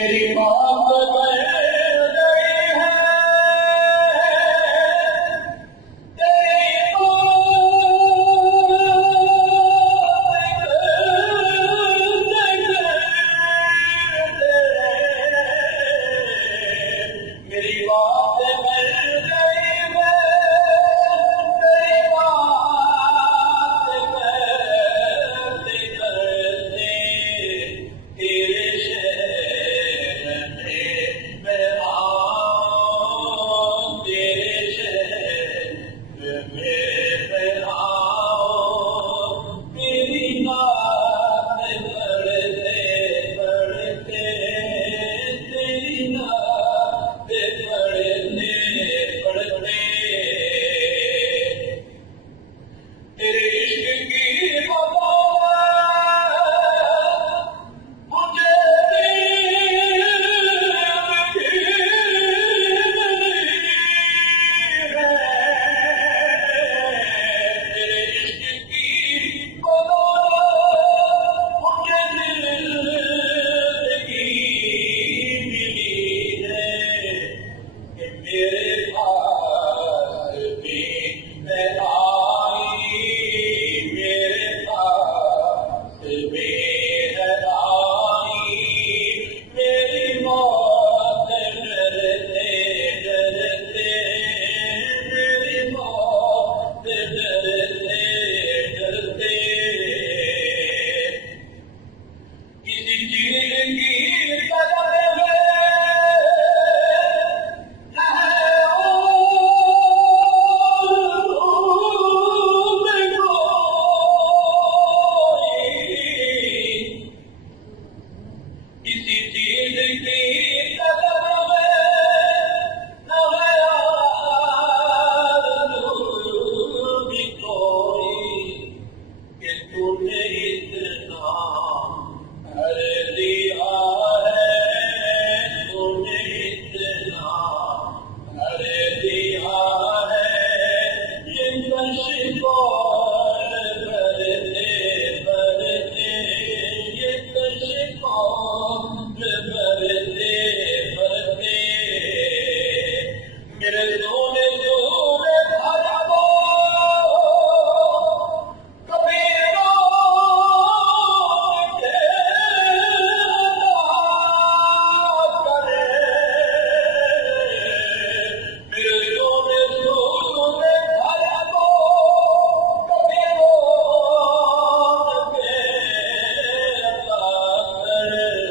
मेरी बात बढ़ गई है, तेरी मेरी बात बढ़ गई है, तेरी बात करते करते तेरे शहर में आओ, तेरे शहर में आओ, तेरी बात पढ़ते पढ़ते, तेरी बात पढ़ते पढ़ते तेरे इश्क की बदौलत मुझे तेरे इश्क की बदौलत मुझे जिंदगी मिली है कि मेरे पास भी मैं आई, मेरे पास भी है आई, मेरी मौत डरते डरते, मेरी मौत डरते डरते किसी चीज की तलब है किसी चीज की तलब में न भी कोई कि तूने इतना कर दिया है, तूने इतना कर दिया है, ये कशिकोर करते करते, ये कशिकोर करते करते मेरे सोने सोने भरा वो कभी रोक के अदा करे, मेरे सोने सोने भरा वो कभी रोक के अदा करे।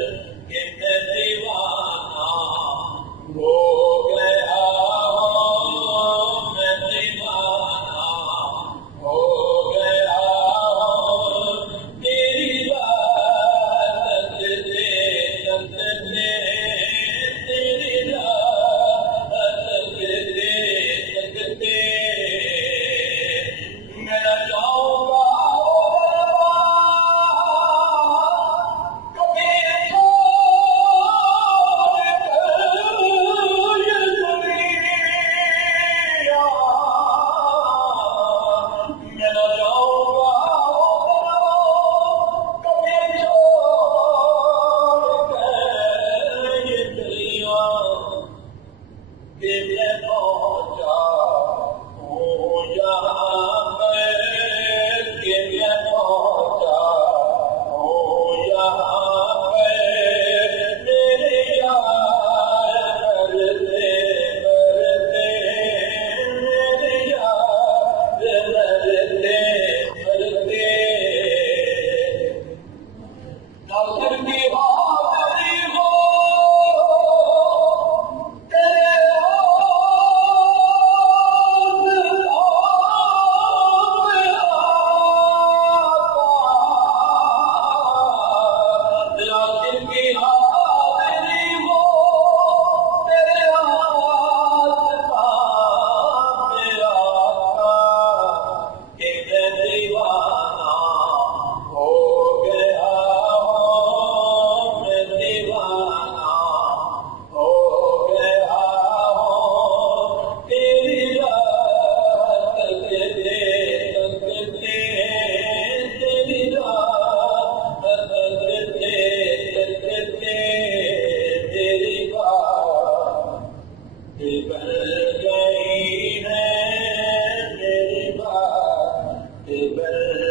गई है तेरी बात बन